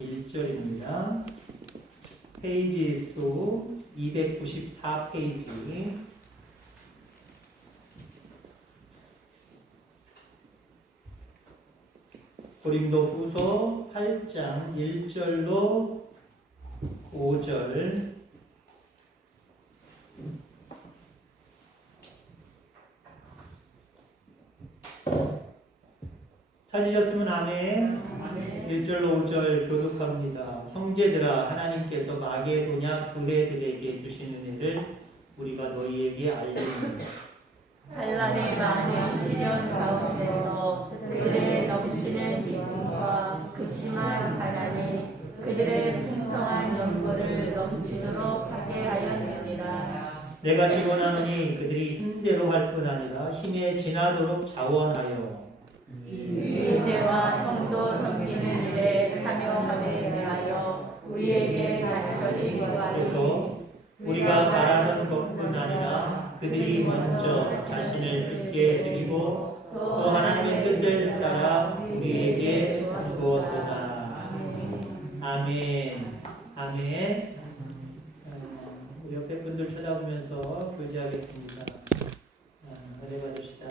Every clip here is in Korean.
1절입니다. 페이지 수 294페이지. 고린도후서 8장 1절로 5절. 찾으셨으면 아멘. 1절로 5절 교독합니다. 형제들아, 하나님께서 마게도냐 교회들에게 주신 은혜를 우리가 너희에게 알리니 한란의 많은 시련 가운데서 그들의 넘치는 기쁨과 극심한 가난이 그들의 풍성한 연고를 넘치도록 하게 하였느니라. 내가 증언하노니 그들이 힘대로 할 뿐 아니라 힘에 지나도록 자원하여 위대와 성도 섬기는 일에 참여함에 대하여 우리에게 간절히 그래서 구하노니 우리가 바라는 것뿐 아니라 그들이 먼저 자신을 주께 드리고 또 하나님의 뜻을 따라 우리에게 주었도다. 아멘. 아멘. 우리 옆에 분들 쳐다보면서 교제하겠습니다. 은혜 받으시다.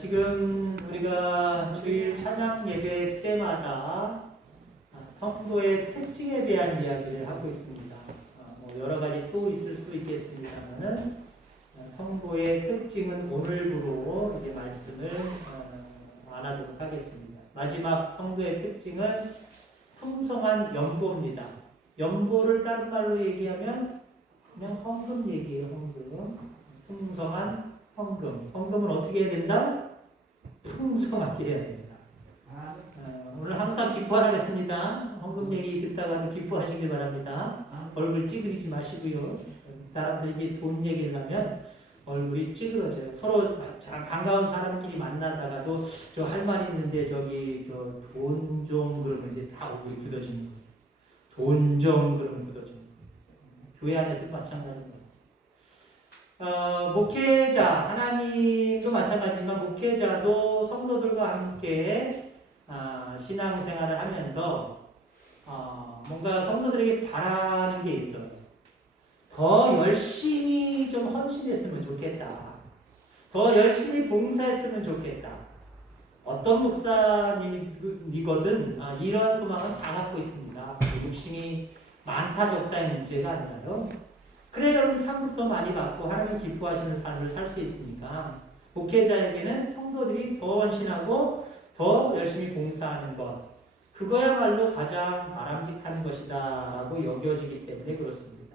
지금 우리가 주일 찬양 예배 때마다 성도의 특징에 대한 이야기를 하고 있습니다. 여러 가지 또 있을 수도 있겠습니다만은 성도의 특징은 오늘부로 이제 말씀을 나누도록 하겠습니다. 마지막 성도의 특징은 풍성한 연보입니다. 연보를 다른 말로 얘기하면 그냥 헌금 얘기예요. 헌금. 풍성한 헌금. 헌금은 어떻게 해야 된다? 풍성하게 해야 됩니다. 오늘 항상 기뻐하겠습니다. 헌금 얘기 듣다가도 기뻐하시길 바랍니다. 얼굴 찌그리지 마시고요. 사람들이 돈 얘기를 하면 얼굴이 찌그러져요. 서로 반가운 사람끼리 만나다가도 저 할 말 있는데 저기 저 돈 좀 그러면 이제 다 얼굴이 굳어지는 거예요. 돈 좀 그러면 굳어지는 거예요. 교회 안에서도 마찬가지입니다. 목회자, 하나님도 마찬가지지만 목회자도 성도들과 함께 신앙생활을 하면서 뭔가 성도들에게 바라는 게 있어요. 더 열심히 좀 헌신했으면 좋겠다. 더 열심히 봉사했으면 좋겠다. 어떤 목사님이거든 이런 소망은 다 갖고 있습니다. 욕심이 많다 적다의 문제가 아니라요. 그래 여러분 상도 더 많이 받고 하나님 기뻐하시는 삶을 살 수 있으니까 목회자에게는 성도들이 더 헌신하고 더 열심히 봉사하는 것, 그거야말로 가장 바람직한 것이다 라고 여겨지기 때문에 그렇습니다.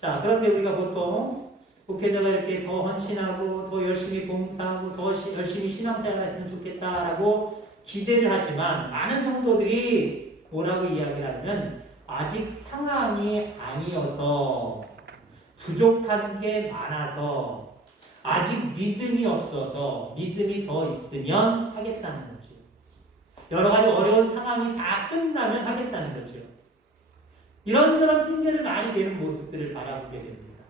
자, 그런데 우리가 보통 목회자가 이렇게 더 헌신하고 더 열심히 봉사하고 더 열심히 신앙생활을 했으면 좋겠다라고 기대를 하지만 많은 성도들이 뭐라고 이야기를 하면 아직 상황이 아니어서 부족한 게 많아서 아직 믿음이 없어서 믿음이 더 있으면 하겠다는 거죠. 여러 가지 어려운 상황이 다 끝나면 하겠다는 거죠. 이런저런 핑계를 많이 대는 모습들을 바라보게 됩니다.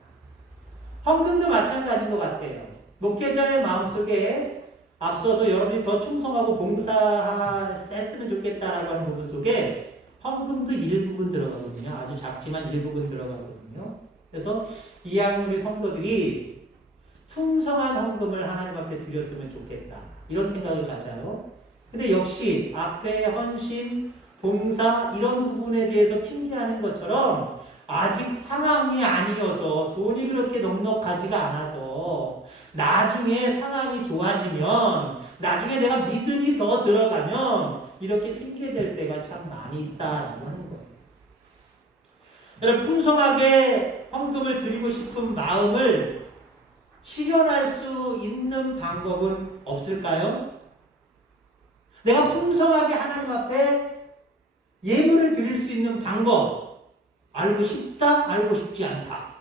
헌금도 마찬가지인 것 같아요. 목회자의 마음속에 앞서서 여러분이 더 충성하고 봉사했으면 좋겠다라고 하는 부분 속에 헌금도 일부분 들어가거든요. 아주 작지만 일부분 들어가거든요. 그래서 이왕 우리 성도들이 풍성한 헌금을 하나님 앞에 드렸으면 좋겠다. 이런 생각을 가져요. 근데 역시 앞에 헌신, 봉사 이런 부분에 대해서 핑계하는 것처럼 아직 상황이 아니어서 돈이 그렇게 넉넉하지가 않아서 나중에 상황이 좋아지면 나중에 내가 믿음이 더 들어가면 이렇게 핑계될 때가 참 많이 있다라고 하는 거예요. 여러분 풍성하게 헌금을 드리고 싶은 마음을 실현할 수 있는 방법은 없을까요? 내가 풍성하게 하나님 앞에 예물을 드릴 수 있는 방법 알고 싶다, 알고 싶지 않다.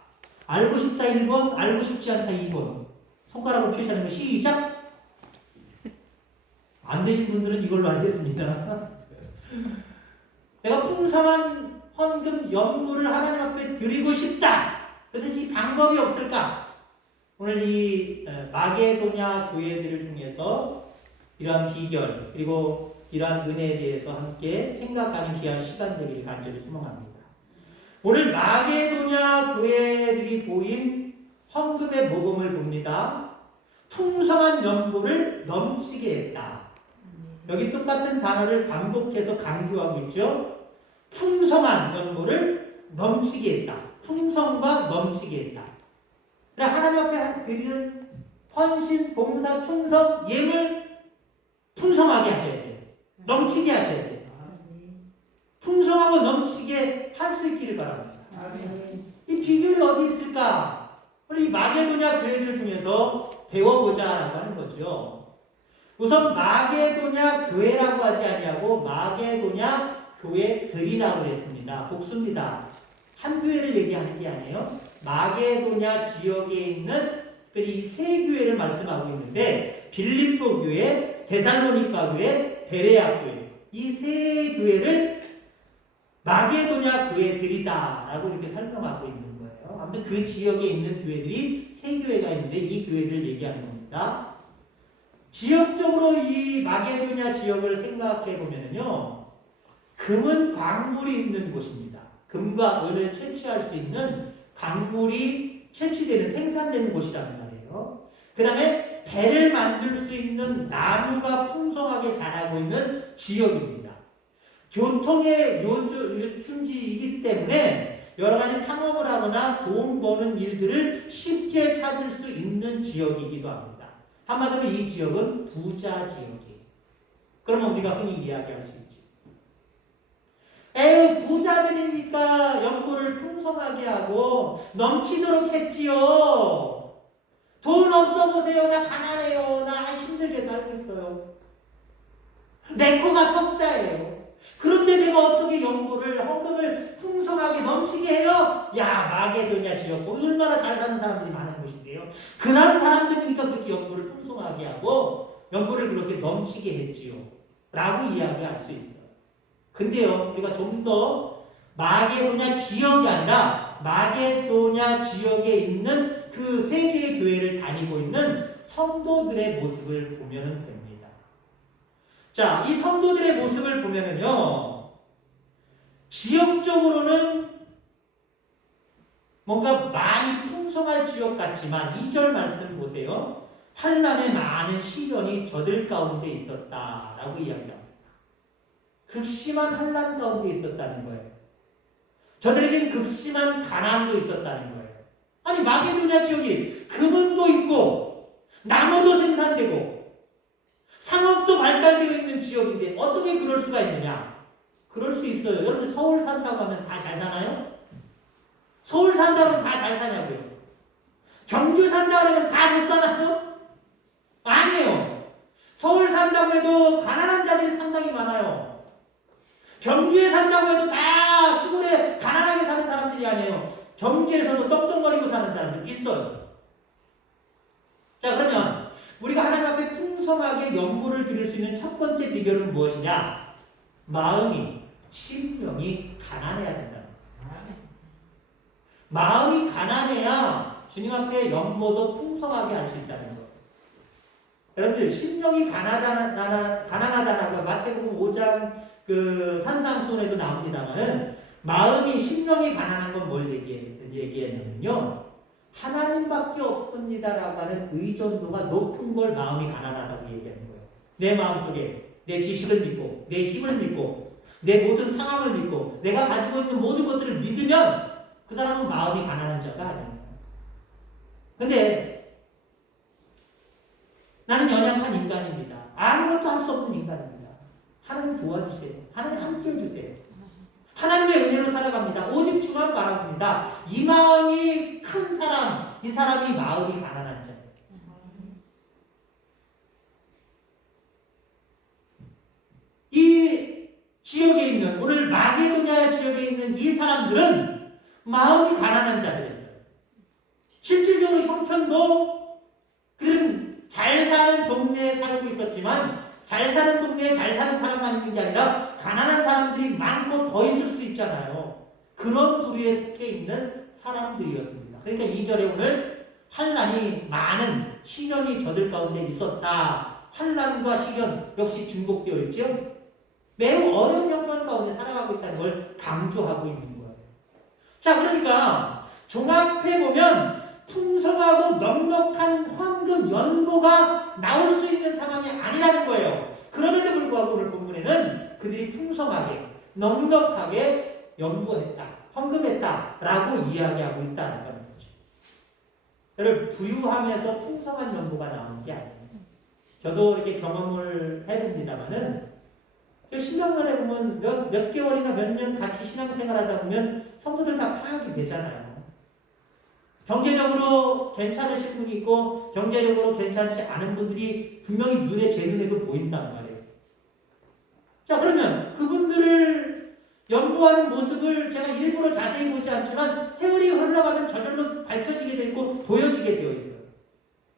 알고 싶다 1번, 알고 싶지 않다 2번. 손가락으로 표시하는 거 시작! 안 되신 분들은 이걸로 알겠습니다. 내가 풍성한 헌금, 연물을 하나님 앞에 드리고 싶다. 그런데 이 방법이 없을까? 오늘 이 마게도냐 교회들을 통해서 이러한 비결 그리고 이러한 은혜에 대해서 함께 생각하는 귀한 시간 되기를 간절히 소망합니다. 오늘 마게도냐 교회들이 보인 헌금의 모범을 봅니다. 풍성한 연보를 넘치게 했다. 여기 똑같은 단어를 반복해서 강조하고 있죠. 풍성한 연보를 넘치게 했다. 풍성과 넘치게 했다. 하나님 앞에 드리는 헌신, 봉사, 충성, 예물 풍성하게 하셔야 돼요. 넘치게 하셔야 돼요. 풍성하고 넘치게 할 수 있기를 바랍니다. 이 비결이 어디 있을까? 우리 이 마게도냐 교회를 통해서 배워보자라고 하는 거죠. 우선 마게도냐 교회라고 하지 아니하고 마게도냐 교회들이라고 했습니다. 복수입니다. 한 교회를 얘기하는 게 아니에요. 마게도냐 지역에 있는 이 세 교회를 말씀하고 있는데 빌립보 교회, 데살로니가 교회, 베레아 교회 이 세 교회를 마게도냐 교회들이다라고 이렇게 설명하고 있는 거예요. 아무튼 그 지역에 있는 교회들이 세 교회가 있는데 이 교회를 얘기하는 겁니다. 지역적으로 이 마게도냐 지역을 생각해 보면요, 금은 광물이 있는 곳입니다. 금과 은을 채취할 수 있는 광물이 채취되는 생산되는 곳이라는 말이에요. 그 다음에 배를 만들 수 있는 나무가 풍성하게 자라고 있는 지역입니다. 교통의 요충지이기 때문에 여러 가지 상업을 하거나 돈 버는 일들을 쉽게 찾을 수 있는 지역이기도 합니다. 한마디로 이 지역은 부자 지역이에요. 그러면 우리가 흔히 이야기할 수 있죠. 에휴, 부자들이니까 연보를 풍성하게 하고 넘치도록 했지요. 돈 없어 보세요. 나 가난해요. 나 힘들게 살고 있어요. 내 코가 석자예요. 그런데 내가 어떻게 연보를 헌금을 풍성하게 넘치게 해요? 야, 마게도냐 지역 얼마나 잘 사는 사람들이 많은 곳인데요. 그런 사람들이니까 그렇게 연보를 풍성하게 하고 연보를 그렇게 넘치게 했지요. 라고 이야기할 수 있어요. 근데요, 우리가 좀 더 마게도냐 지역이 아니라 마게도냐 지역에 있는 그 세 개의 교회를 다니고 있는 성도들의 모습을 보면 됩니다. 자, 이 성도들의 모습을 보면은요, 지역적으로는 뭔가 많이 풍성할 지역 같지만 2절 말씀 보세요. 환난에 많은 시련이 저들 가운데 있었다라고 이야기합니다. 극심한 환난 가운데 있었다는 거예요. 저들에겐 극심한 가난도 있었다는 거예요. 아니, 마게도냐 지역이 금은도 있고 나무도 생산되고 상업도 발달되어 있는 지역인데 어떻게 그럴 수가 있느냐? 그럴 수 있어요. 여러분 서울 산다고 하면 다 잘 사나요? 서울 산다고 하면 다 잘 사냐고요? 경주 산다고 하면 다 못 사나요? 아니에요. 서울 산다고 해도 가난한 자들이 상당히 많아요. 경주에 산다고 해도 다 시골에 가난하게 사는 사람들이 아니에요. 경주에서도 떵떵거리고 사는 사람들 있어요. 자, 그러면 우리가 하나님 앞에 풍성하게 연보를 드릴 수 있는 첫 번째 비결은 무엇이냐? 마음이, 심령이 가난해야 된다. 마음이 가난해야 주님 앞에 연보도 풍성하게 할 수 있다는 거예요. 여러분들, 심령이 가난하다라고 마태복음 5장 그 산상수훈에도 나옵니다만은 마음이 심령이 가난한 건 뭘 얘기했냐면요, 하나님밖에 없습니다라고 하는 의존도가 높은 걸 마음이 가난하다고 얘기하는 거예요. 내 마음속에 내 지식을 믿고 내 힘을 믿고 내 모든 상황을 믿고 내가 가지고 있는 모든 것들을 믿으면 그 사람은 마음이 가난한 자가 아닙니다. 근데 나는 연약한 인간입니다. 아무것도 할 수 없는 인간입니다. 하나님 도와주세요. 하나님 함께 해주세요. 하나님의 은혜로 살아갑니다. 오직 주만 바라봅니다. 이 마음이 큰 사람, 이 사람이 마음이 가난한 자예요. 이 지역에 있는, 오늘 마게도냐 지역에 있는 이 사람들은 마음이 가난한 자들이었어요. 실질적으로 형편도 그들은 잘 사는 동네에 살고 있었지만 잘 사는 동네에 잘 사는 사람만 있는 게 아니라 가난한 사람들이 많고 더 있을 수도 있잖아요. 그런 부류에 속해 있는 사람들이었습니다. 그러니까 2절에 오늘 환난이 많은 시련이 저들 가운데 있었다. 환난과 시련 역시 중복되어 있죠. 매우 어려운 형편 가운데 살아가고 있다는 걸 강조하고 있는 거예요. 자, 그러니까 종합해보면 풍성하고 넉넉한 황금 연보가 나올 수 있는 상황이 아니라는 거예요. 그럼에도 불구하고 오늘 본문에는 그들이 풍성하게 넉넉하게 연보했다, 헌금했다라고 이야기하고 있다는 거죠. 여러분, 부유함에서 풍성한 연보가 나오는 게 아니에요. 저도 이렇게 경험을 해봅니다만은 신앙생활에 보면 몇 개월이나 몇 년 같이 신앙생활하다 보면 성도들 다 파악이 되잖아요. 경제적으로 괜찮으신 분이 있고 경제적으로 괜찮지 않은 분들이 분명히 제 눈에도 보인단 말이에요. 자, 그러면 그분들을 연구하는 모습을 제가 일부러 자세히 보지 않지만 세월이 흘러가면 저절로 밝혀지게 되고 보여지게 되어 있어요.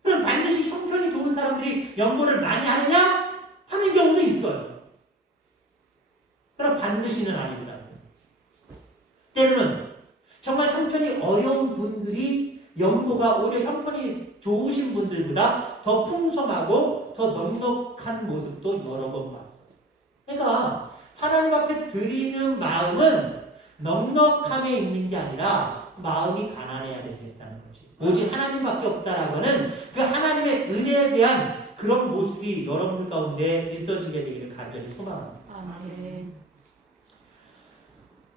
그럼 반드시 형편이 좋은 사람들이 연구를 많이 하느냐? 하는 경우도 있어요. 그럼 반드시는 아닙니다. 때로는 정말 형편이 어려운 분들이 연보가 오히려 형편이 좋으신 분들보다 더 풍성하고 더 넉넉한 모습도 여러 번 봤어요. 그러니까 하나님 앞에 드리는 마음은 넉넉함에 있는 게 아니라 마음이 가난해야 되겠다는 거지. 오직 하나님밖에 없다라고는 그 하나님의 은혜에 대한 그런 모습이 여러분들 가운데 있어지게 되기를 간절히 소망합니다. 아멘.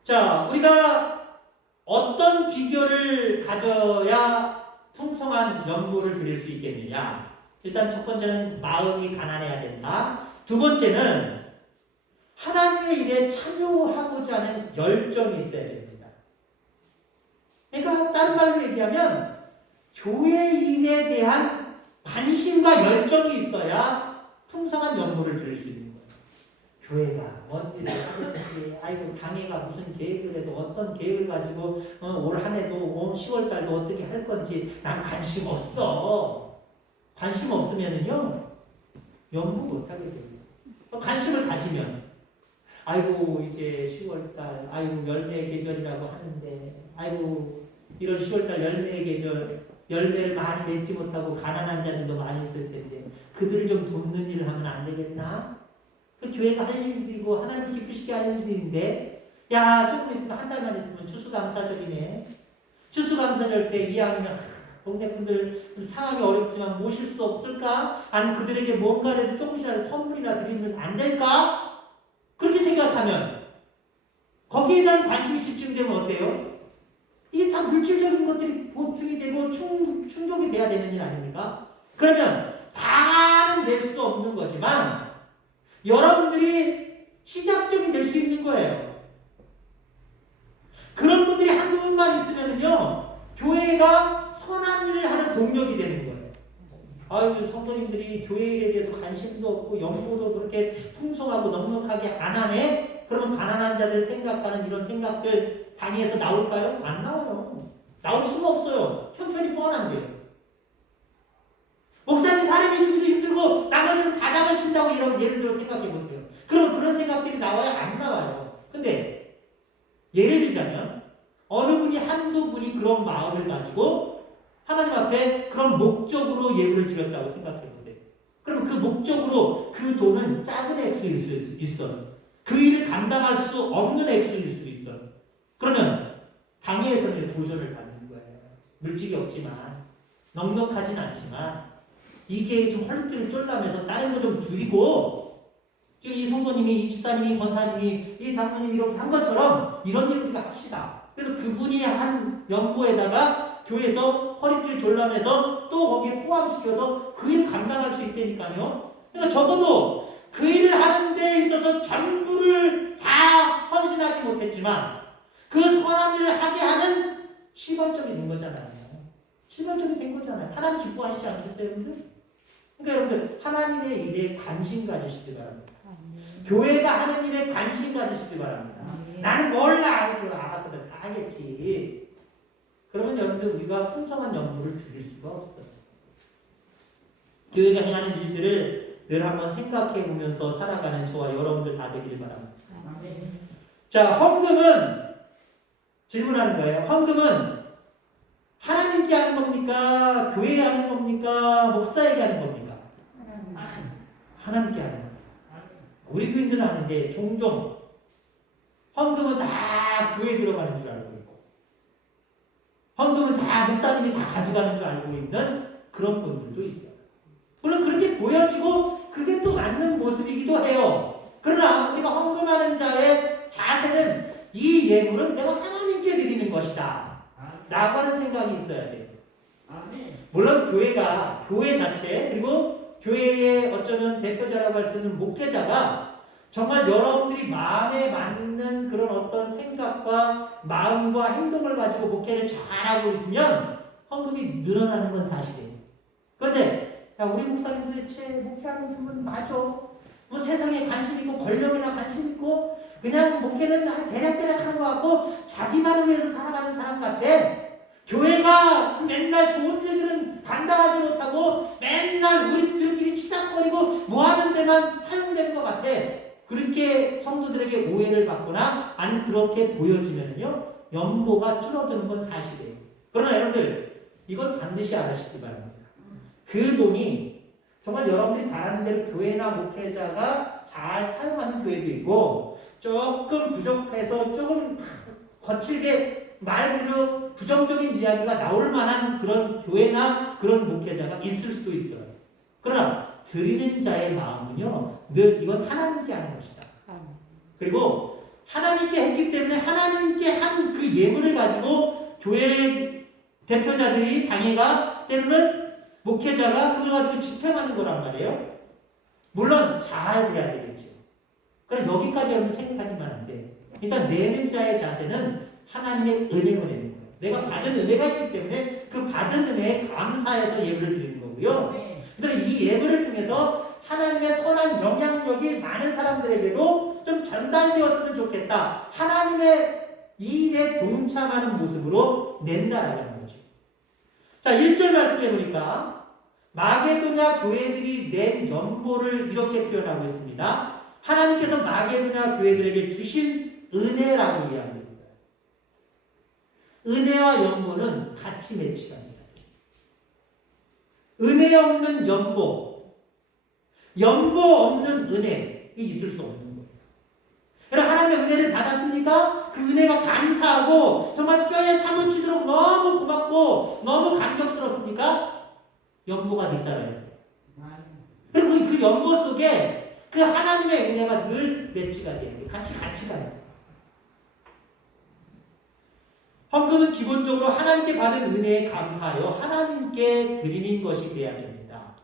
자, 우리가 어떤 비결을 가져야 풍성한 연보를 드릴 수 있겠느냐? 일단 첫 번째는 마음이 가난해야 된다. 두 번째는 하나님의 일에 참여하고자 하는 열정이 있어야 됩니다. 그러니까 다른 말로 얘기하면 교회 일에 대한 관심과 열정이 있어야 풍성한 연보를 드릴 수 있는 거예요. 교회가 뭔 일을 하겠지, 아이고 당회가 무슨 계획을 해서 어떤 계획을 가지고 올 한 해도 10월 달도 어떻게 할 건지 난 관심 없어. 관심 없으면은요 연구 못하게 돼 있어. 관심을 가지면 아이고 이제 10월 달 아이고 열매 계절이라고 하는데 아이고 이런 10월 달 열매 계절 열매를 많이 맺지 못하고 가난한 자들도 많이 있을 텐데 그들을 좀 돕는 일을 하면 안 되겠나? 그 교회가 할 일이고 하나님 기쁘시게 할 일인데 야 조금 있으면 한 달만 있으면 추수감사절이네. 추수감사절 때 이왕이면 동네 분들 상황이 어렵지만 모실 수 없을까? 아니면 그들에게 뭔가라도 조금이라도 선물이나 드리면 안 될까? 그렇게 생각하면 거기에 대한 관심이 집중되면 어때요? 이게 다 물질적인 것들이 보충이 되고 충족이 돼야 되는 일 아닙니까? 그러면 다는 낼 수 없는 거지만 여러분들이 시작점이 될 수 있는 거예요. 그런 분들이 한두 분만 있으면요 교회가 선한 일을 하는 동력이 되는 거예요. 아유 성도님들이 교회 일에 대해서 관심도 없고 연구도 그렇게 풍성하고 넉넉하게 안 하네? 그러면 가난한 자들 생각하는 이런 생각들 당에서 나올까요? 안 나와요. 나올 수가 없어요. 형편이 뻔한데요. 목사님 사람이 주기도 힘들고 나머지는 바닥을 친다고 이런 예를 들어 생각해 보세요. 그럼 그런 생각들이 나와요? 안 나와요. 근데 예를 들자면 어느 분이 한두 분이 그런 마음을 가지고 하나님 앞에 그런 목적으로 예물을 드렸다고 생각해 보세요. 그럼 그 목적으로 그 돈은 작은 액수일 수 있어요. 그 일을 감당할 수 없는 액수일 수도 있어요. 그러면 당회에서는 도전을 받는 거예요. 물질이 없지만 넉넉하진 않지만 이게 좀 헐뜯을 쫄라면서 다른 거 좀 줄이고 지금 이 성도님이 이 집사님이 권사님이 이 장로님이 이렇게 한 것처럼 이런 일을 우리가 합시다. 그래서 그분이 한 연보에다가 교회에서 허리띠를 졸라매서 또 거기에 포함시켜서 그 일을 감당할 수 있다니까요. 그러니까 적어도 그 일을 하는 데 있어서 전부를 다 헌신하지 못했지만 그 선한 일을 하게 하는 시발점이 된 거잖아요. 시발점이 된 거잖아요. 하나님 기뻐하시지 않겠어요, 여러분들? 그러니까 여러분들 하나님의 일에 관심 가지시기 바랍니다. 교회가 하는 일에 관심 가지시기 바랍니다. 나는 몰라. 알아서들 다 하겠지. 그러면 여러분들 우리가 풍성한 연구를 드릴 수가 없어요. 교회가 행하는 일들을 늘 한번 생각해 보면서 살아가는 저와 여러분들 다 되기를 바랍니다. 자, 헌금은 질문하는 거예요. 헌금은 하나님께 하는 겁니까? 교회에 하는 겁니까? 목사에게 하는 겁니까? 하나님께 하는 겁니다. 우리 교인들은 아는데 종종 헌금은 다 교회에 들어가는 줄 알고 있고 헌금은 다 목사님이 다 가져가는 줄 알고 있는 그런 분들도 있어요. 물론 그렇게 보여지고 그게 또 맞는 모습이기도 해요. 그러나 우리가 헌금하는 자의 자세는 이 예물은 내가 하나님께 드리는 것이다 라고 하는 생각이 있어야 돼요. 물론 교회가 교회 자체 그리고 교회의 어쩌면 대표자라고 할 수 있는 목회자가 정말 여러분들이 마음에 맞는 그런 어떤 생각과 마음과 행동을 가지고 목회를 잘하고 있으면 헌금이 늘어나는 건 사실이에요. 그런데 야, 우리 목사님 도대체 목회하는 분 맞아? 뭐 세상에 관심 있고 권력이나 관심 있고 그냥 목회는 대략대략 하는 것 같고 자기만을 위해서 살아가는 사람 같아. 교회가 맨날 좋은 일들은 감당하지 못하고 맨날 우리들끼리 치닥거리고 뭐하는 데만 사용되는 것 같아. 그렇게 성도들에게 오해를 받거나 아니 그렇게 보여지면요 연보가 줄어드는 건 사실이에요. 그러나 여러분들 이건 반드시 알아주시기 바랍니다. 그 돈이 정말 여러분들이 바라는 대로 교회나 목회자가 잘 사용하는 교회도 있고 조금 부족해서 조금 거칠게 말 그대로 부정적인 이야기가 나올 만한 그런 교회나 그런 목회자가 있을 수도 있어요. 그러나 드리는 자의 마음은요 늘 이건 하나님께 하는 것이다. 그리고 하나님께 했기 때문에 하나님께 한 그 예물을 가지고 교회 대표자들이 당회가 때로는 목회자가 그걸 가지고 집행하는 거란 말이에요. 물론 잘 그래야 되겠죠. 그럼 여기까지 여러분 생각하지만 안 돼. 일단 내는 자의 자세는 하나님의 은혜로 내는 거예요. 내가 받은 은혜가 있기 때문에 그 받은 은혜에 감사해서 예물을 드리는 거고요. 그러나 이 예물을 통해서 하나님의 선한 영향력이 많은 사람들에게도 좀 전달되었으면 좋겠다. 하나님의 이 일에 동참하는 모습으로 낸다라는 거죠. 자, 1절 말씀해 보니까 마게도냐 교회들이 낸 연보를 이렇게 표현하고 있습니다. 하나님께서 마게도냐 교회들에게 주신 은혜라고 이야기했어요. 은혜와 연보는 같이 맺히답니다. 은혜 없는 연보, 연보 없는 은혜 있을 수 없는 거예요. 그럼 하나님의 은혜를 받았습니까? 그 은혜가 감사하고 정말 뼈에 사무치도록 너무 고맙고 너무 감격스럽습니까? 연보가 됐다는 거예요. 그리고 그 연보 속에 그 하나님의 은혜가 늘 매치가 돼요. 같이 가요. 헌금은 기본적으로 하나님께 받은 은혜에 감사하여 하나님께 드리는 것이 되어야 됩니다.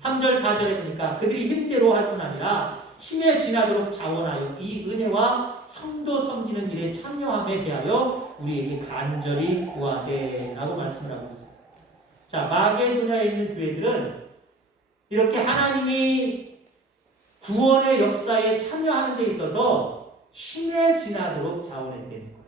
3절 4절에 보니까 그들이 힘대로 할 뿐 아니라 힘에 지나도록 자원하여 이 은혜와 성도 섬기는 일에 참여함에 대하여 우리에게 간절히 구하되 라고 말씀을 하고 있습니다. 자, 마게도냐에 있는 교회들은 이렇게 하나님이 구원의 역사에 참여하는 데 있어서 힘에 지나도록 자원했다는 거예요.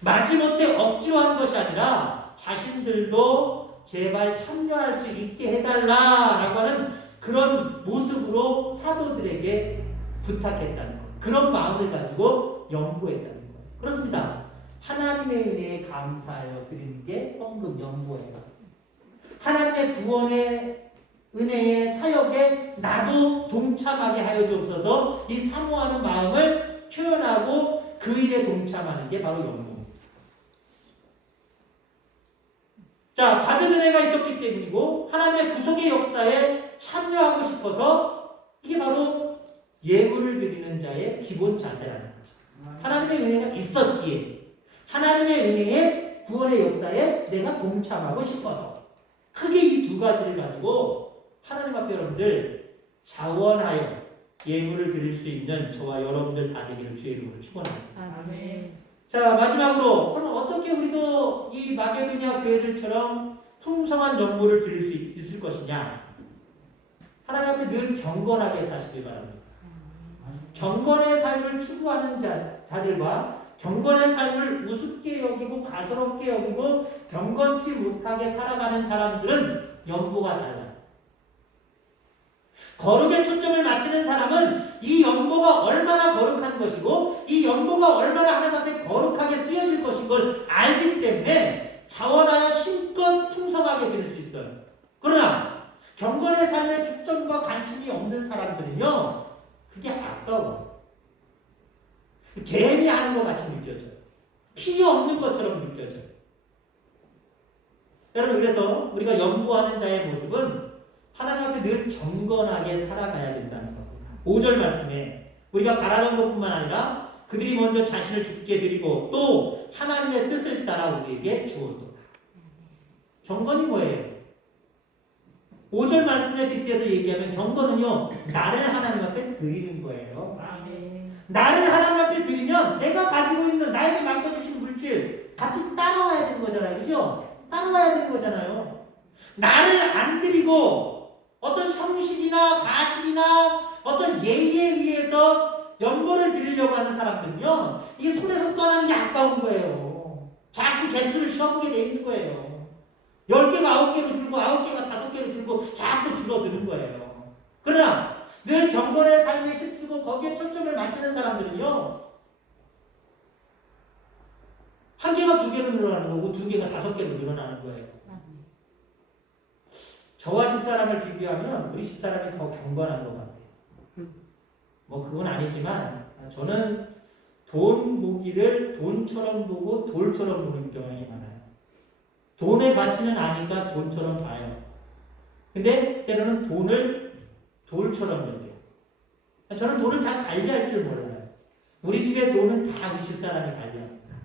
마지못해 억지로 한 것이 아니라 자신들도 제발 참여할 수 있게 해달라라고 하는 그런 모습으로 사도들에게 부탁했다는 거예요. 그런 마음을 가지고 연보했다는 거예요. 그렇습니다. 하나님의 은혜에 감사하여 드리는 게 헌금 연보예요. 하나님의 구원의 은혜의 사역에 나도 동참하게 하여 주옵소서. 이 사모하는 마음을 표현하고 그 일에 동참하는 게 바로 연보입니다. 자, 받은 은혜가 있었기 때문이고 하나님의 구속의 역사에 참여하고 싶어서 이게 바로 예물을 드리는 자의 기본 자세라는 거죠. 하나님의 은혜가 있었기에 하나님의 은혜의 구원의 역사에 내가 동참하고 싶어서 크게 이 두 가지를 가지고 하나님 앞에 여러분들 자원하여 예물을 드릴 수 있는 저와 여러분들 다 되기를 주의 이름으로 축원합니다. 아멘. 자, 마지막으로 그럼 어떻게 우리도 이 마게도냐 교회들처럼 풍성한 연보를 드릴 수 있을 것이냐? 하나님 앞에 늘 경건하게 사시길 바랍니다. 경건의 삶을 추구하는 자들과 경건의 삶을 우습게 여기고 가소롭게 여기고 경건치 못하게 살아가는 사람들은 연보가 달라요. 거룩에 초점을 맞추는 사람은 이 연보가 얼마나 거룩한 것이고 이 연보가 얼마나 하나님 앞에 거룩하게 쓰여질 것인 걸 알기 때문에 자원하여 힘껏 풍성하게 될 수 있어요. 그러나 경건의 삶에 초점과 관심이 없는 사람들은요, 그게 아까워. 괜히 하는 것 같이 느껴져요. 필요 없는 것처럼 느껴져요. 여러분, 그래서 우리가 연구하는 자의 모습은 하나님 앞에 늘 경건하게 살아가야 된다는 겁니다. 5절 말씀에 우리가 바라던 것뿐만 아니라 그들이 먼저 자신을 주께 드리고 또 하나님의 뜻을 따라 우리에게 주었도다. 경건이 뭐예요? 5절 말씀에 빗대서 얘기하면 경건은요, 나를 하나님 앞에 드리는 거예요. 나를 하나님 앞에 드리면 내가 가지고 있는 나에게 맡겨주신 물질 같이 따라와야 되는 거잖아요. 그죠? 따라와야 되는 거잖아요. 나를 안 드리고 어떤 형식이나 가식이나 어떤 예의에 의해서 연보를 드리려고 하는 사람들은요, 이게 손에서 떠나는 게 아까운 거예요. 자꾸 개수를 쉬어보게 돼 있는 거예요. 10개가 9개로 줄고 9개가 5개로 줄고 자꾸 줄어드는 거예요. 그러나 늘 경건의 삶에 힘쓰고 거기에 초점을 맞추는 사람들은요, 1개가 2개로 늘어나는 거고 2개가 5개로 늘어나는 거예요. 저와 집사람을 비교하면 우리 집사람이 더 경건한 것 같아요. 뭐 그건 아니지만 저는 돈 보기를 돈처럼 보고 돌처럼 보는 경향이 많아요. 돈의 가치는 아니까 돈처럼 봐요. 근데 때로는 돈을 돌처럼 여겨요. 저는 돈을 잘 관리할 줄 몰라요. 우리 집의 돈은 다 우리 집사람이 관리합니다.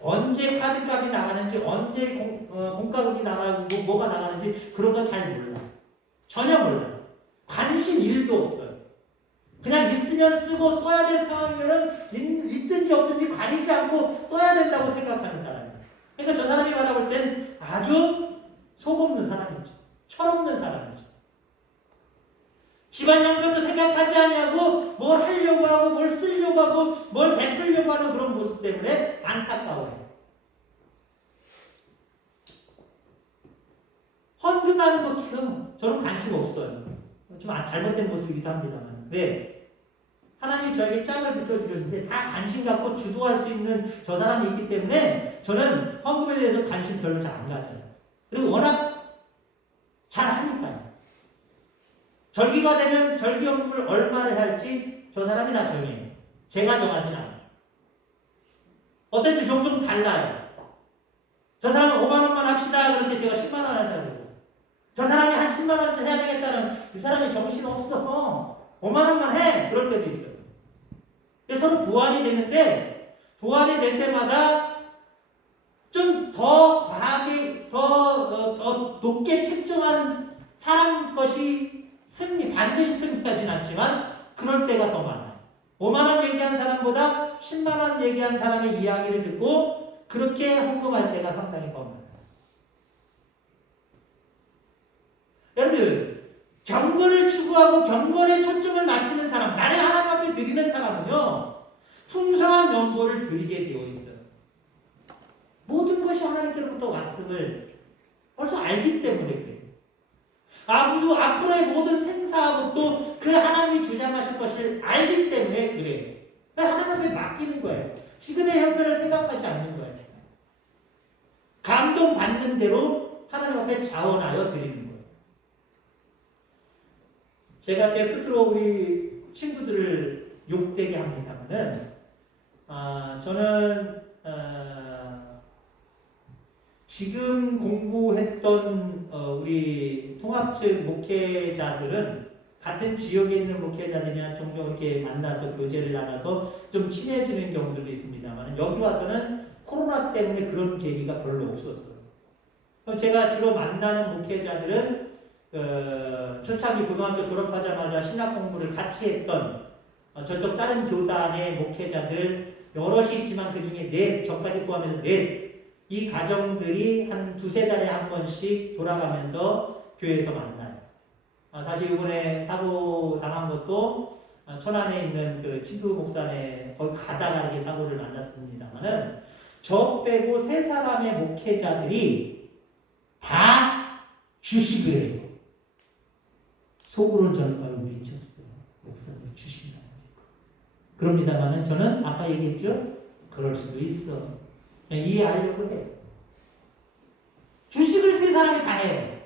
언제 카드값이 나가는지, 언제 공과금이 나가고 뭐가 나가는지 그런 거 잘 몰라요. 전혀 몰라요. 관심 1도 없어요. 그냥 있으면 쓰고 써야 될 상황이면 있든지 없든지 가리지 않고 써야 된다고 생각하는 사람이에요. 그러니까 저 사람이 바라볼 땐 아주 속없는 사람이죠. 철없는 사람이죠. 집안 형편도 생각하지 아니하고 뭘 하려고 하고 뭘 쓰려고 하고 뭘 베풀려고 하는 그런 모습 때문에 안타까워요. 헌금하는 것도 저는 관심 없어요. 좀 잘못된 모습이기도 합니다만. 왜? 하나님이 저에게 짝을 붙여주셨는데 다 관심 갖고 주도할 수 있는 저 사람이 있기 때문에 저는 헌금에 대해서 관심 별로 잘 안 가져요. 그리고 워낙 잘 하니까요. 절기가 되면 절기헌금을 얼마를 할지 저 사람이 다 정해요. 제가 정하진 않아요. 어떨 때 종종 달라요. 저 사람은 5만 원만 합시다. 그런데 제가 10만 원 하자고. 저 사람이 한 10만 원째 해야 되겠다는 그 사람이 정신없어. 5만 원만 해. 그럴 때도 있어요. 서로 보완이 되는데 보완이 될 때마다 좀 더 과하게 더 높게 책정한 사람 것이 반드시 승리하진 않지만 그럴 때가 더 많아요. 5만 원 얘기한 사람보다 10만 원 얘기한 사람의 이야기를 듣고 그렇게 헌금할 때가 상당히 더 많아요. 여러분, 경건을 추구하고 경건에 초점을 맞추는 사람, 나를 하나님 앞에 드리는 사람은요, 풍성한 연보를 드리게 되어 있어요. 모든 것이 하나님께로부터 왔음을 벌써 알기 때문에 그래요. 앞으로의 모든 생사하고 또 그 하나님이 주장하실 것을 알기 때문에 그래요. 하나님 앞에 맡기는 거예요. 지금의 형편을 생각하지 않는 거예요. 감동받는 대로 하나님 앞에 자원하여 드리는 거예요. 제가 제 스스로 우리 친구들을 욕되게 합니다만은, 저는 지금 공부했던 우리 통합측 목회자들은 같은 지역에 있는 목회자들이나 종종 이렇게 만나서 교제를 나눠서 좀 친해지는 경우들도 있습니다만 여기 와서는 코로나 때문에 그런 계기가 별로 없었어요. 그럼 제가 주로 만나는 목회자들은 초창기 고등학교 졸업하자마자 신학 공부를 같이 했던 저쪽 다른 교단의 목회자들 여럿이 있지만 그 중에 저까지 포함해서 이 가정들이 한 2-3달에 한 번씩 돌아가면서 교회에서 만나요. 사실 이번에 사고 당한 것도 천안에 있는 그 친구 목사네 거기 가다가 이렇게 사고를 만났습니다만은 저 빼고 3사람의 목회자들이 다 주식을 해요. 속으로는 저는 미쳤어요. 목사님 주식을 하니까. 그럽니다만은 저는 아까 얘기했죠? 그럴 수도 있어. 이해하려고 해요. 세상의 사람이 다 해요.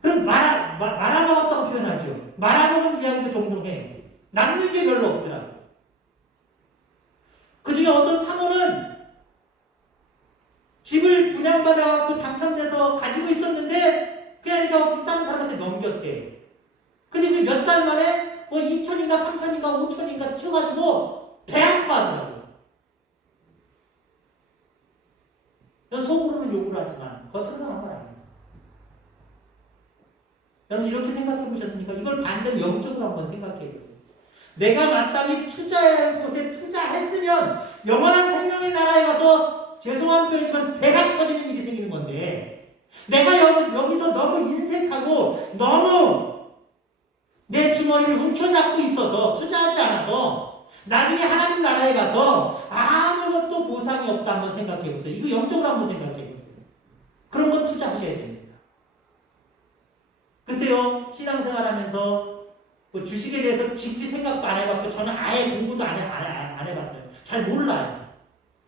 그럼 말아먹었다고 표현하죠. 말아먹은 이야기도 종종 해요. 남는 게 별로 없더라고요. 그 중에 어떤 사모는 집을 분양받아갖고 당첨돼서 가지고 있었는데 그냥 이렇게 다른 사람한테 넘겼대. 근데 그 몇 달 만에 뭐 2천인가 3천인가 5천인가 튀어가지고 배 아파하더라고요. 속으로는 욕을 하지만 겉으로는 한 건 아니에요. 여러분 이렇게 생각해 보셨습니까? 이걸 반대로 영적으로 한번 생각해 보세요. 내가 마땅히 투자할 곳에 투자했으면 영원한 생명의 나라에 가서 죄송한 표현이지만 배가 터지는 일이 생기는 건데 내가 여기서 너무 인색하고 너무 내 주머니를 움켜잡고 있어서 투자하지 않아서 나중에 하나님 나라에 가서 아무것도 보상이 없다 한번 생각해 보세요. 이거 영적으로 한번 생각해 보세요. 그런 거 투자하셔야 됩니다. 글쎄요, 신앙생활 하면서 뭐 주식에 대해서 깊이 생각도 안 해봤고 저는 아예 공부도 안 해봤어요. 잘 몰라요.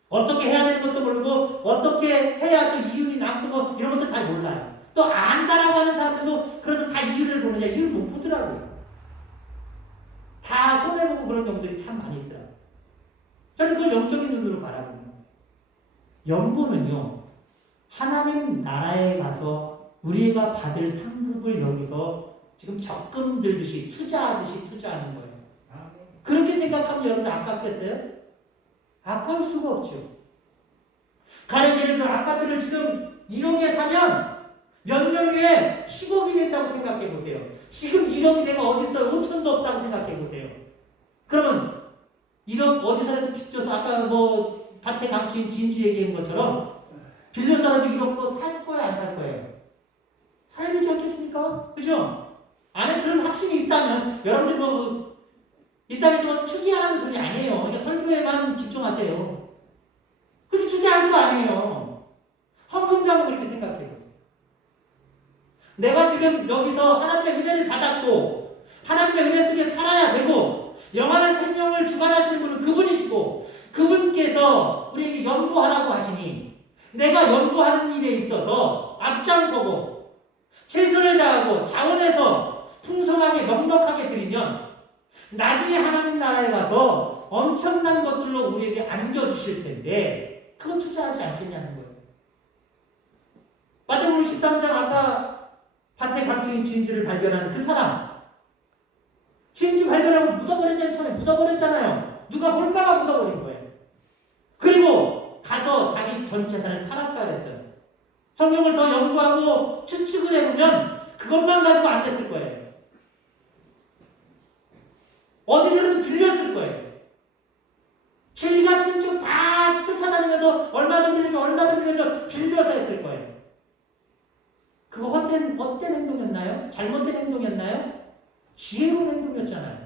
어떻게 해야 되는 것도 모르고 어떻게 해야 또 이윤이 남고 뭐 이런 것도 잘 몰라요. 또 안다라고 하는 사람들도 그래서 다 이유를 보느냐 이유를 못 보더라고요. 다 손해보고 그런 경우들이 참 많이 있더라고요. 저는 그걸 영적인 눈으로 바라보는 거예요. 연보는요, 하나님 나라에 가서 우리가 받을 상급을 여기서 지금 적금 들듯이 투자하듯이 투자하는 거예요. 그렇게 생각하면 여러분 아깝겠어요? 아까울 수가 없죠. 가령 예를 들어 아파트를 지금 1억에 사면 몇 년 후에 10억이 된다고 생각해 보세요. 지금 1억이 내가 어디 있어요? 5천도 없다고 생각해 보세요. 그러면 1억 어디서라도 빚줘서 아까 뭐 밭에 감추인 진주 얘기한 것처럼 빌려서라도 1억으로 살 거야 안 살 거예요? 사야 되지 않겠습니까? 그죠? 안에 그런 확신이 있다면 여러분들 뭐 이 땅에서 뭐 투기하는 소리 아니에요. 그러니까 설교에만 집중하세요. 그렇게 투자할 거 아니에요. 헌금도 하고 그렇게 생각해 보세요. 내가 지금 여기서 하나님의 은혜를 받았고 하나님의 은혜 속에 살아야 되고 영원한 생명을 주관하시는 분은 그분이시고 그분께서 우리에게 연보하라고 하시니 내가 연보하는 일에 있어서 앞장서고 최선을 다하고 자원해서 풍성하게 넉넉하게 드리면 나중에 하나님 나라에 가서 엄청난 것들로 우리에게 안겨주실 텐데 그거 투자하지 않겠냐는 거예요. 마태복음 13장 아까 밭에 감추인 진주를 발견한 그 사람 진주 발견하고 묻어버렸잖아요. 누가 볼까봐 묻어버린 거예요. 그리고 가서 자기 전 재산을 팔았다 그랬어요. 성경을 더 연구하고 추측을 해보면 그것만 가지고 안 됐을 거예요. 어디서든 빌렸을 거예요. 진리가 진짜 다 쫓아다니면서 얼마 좀 빌려서 빌려서 했을 거예요. 그거 헛된 행동이었나요? 잘못된 행동이었나요? 지혜로운 행동이었잖아요.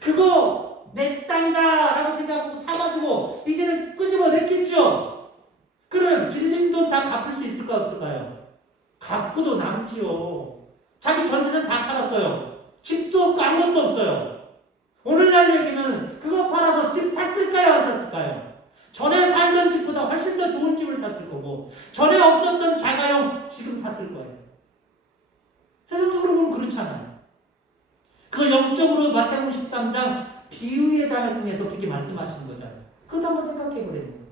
그거 내 땅이다 라고 생각하고 사가지고 이제는 끄집어 냈겠죠? 그럼 빌린 돈 다 갚을 수 있을까 없을까요? 갚고도 남지요. 자기 전재산 다 팔았어요. 집도 없고 아무것도 없어요. 오늘날 얘기는 그거 팔아서 집 샀을까요? 안 샀을까요? 전에 살던 집보다 훨씬 더 좋은 집을 샀을 거고 전에 없었던 자가용 지금 샀을 거예요. 세상적으로 보면 그렇잖아요. 그 영적으로 마태복음 13장 비유의 장을 통해서 그렇게 말씀하시는 거잖아요. 그것도 한번 생각해 보려는 거예요.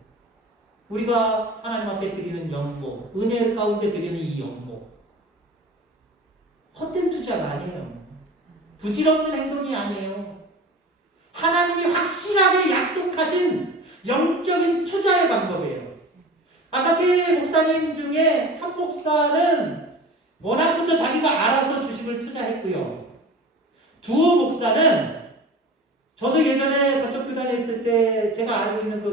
우리가 하나님 앞에 드리는 연보, 은혜 가운데 드리는 이 연보 헛된 투자가 아니에요. 부질없는 행동이 아니에요. 하나님이 확실하게 약속하신 영적인 투자의 방법이에요. 아까 세 목사님 중에 한 목사는 워낙부터 자기가 알아서 주식을 투자했고요. 두 목사는 저도 예전에 거쪽 교단에 있을 때 제가 알고 있는 그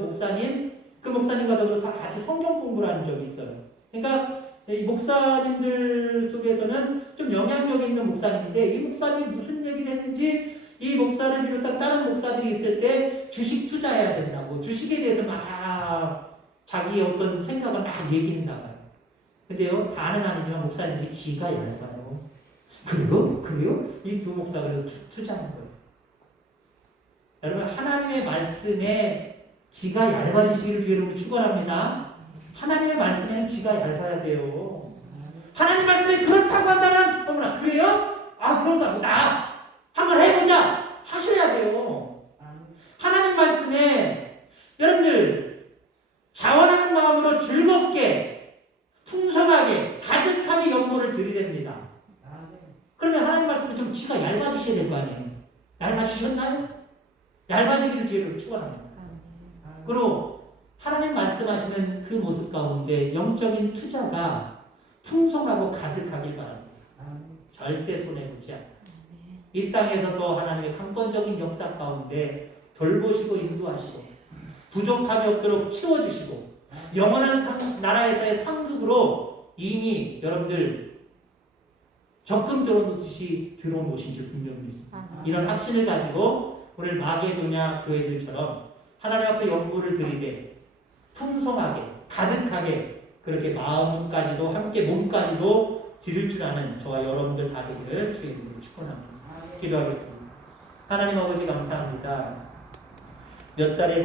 목사님과 더불어서 같이 성경 공부를 한 적이 있어요. 그러니까 이 목사님들 속에서는 좀 영향력 있는 목사님인데 이 목사님이 무슨 얘기를 했는지 이 목사를 비롯한 다른 목사들이 있을 때 주식 투자해야 된다고 주식에 대해서 막 자기의 어떤 생각을 막 얘기했나 봐요. 근데요 다는 아니지만 목사님들이 귀가 얇아요. 그래요? 이 두 목사가 투자한 거예요. 여러분 하나님의 말씀에 귀가 얇아지시기를 주의로 축원합니다. 하나님의 말씀에는 귀가 얇아야 돼요. 하나님 말씀에 그렇다고 한다면 어머나 그래요? 아 그런가 보다. 한번 해보자 하셔야 돼요. 하나님 말씀에 여러분들 자원하는 마음으로 즐겁게 풍성하게 가득하게 연모를 드리렵니다. 그러면 하나님 말씀에 좀 귀가 얇아지셔야 될 거 아니에요. 얇아지셨나요? 얇아지기를 주의를 축원합니다. 그리고 하나님 말씀하시는 그 모습 가운데 영적인 투자가 풍성하고 가득하길 바랍니다. 절대 손해보지 않고 이 땅에서도 하나님의 강권적인 역사 가운데 돌보시고 인도하시고 부족함이 없도록 채워주시고 영원한 나라에서의 상급으로 이미 여러분들 적금 들어놓듯이 들어놓으신 줄 분명히 믿습니다. 이런 확신을 가지고 오늘 마게도냐 교회들처럼 하나님 앞에 연구를 드리되 풍성하게 가득하게 그렇게 마음까지도 함께 몸까지도 드릴 줄 아는 저와 여러분들 다 되기를 주의 이름으로 축원합니다. 기도하겠습니다. 하나님 아버지 감사합니다. 몇 달에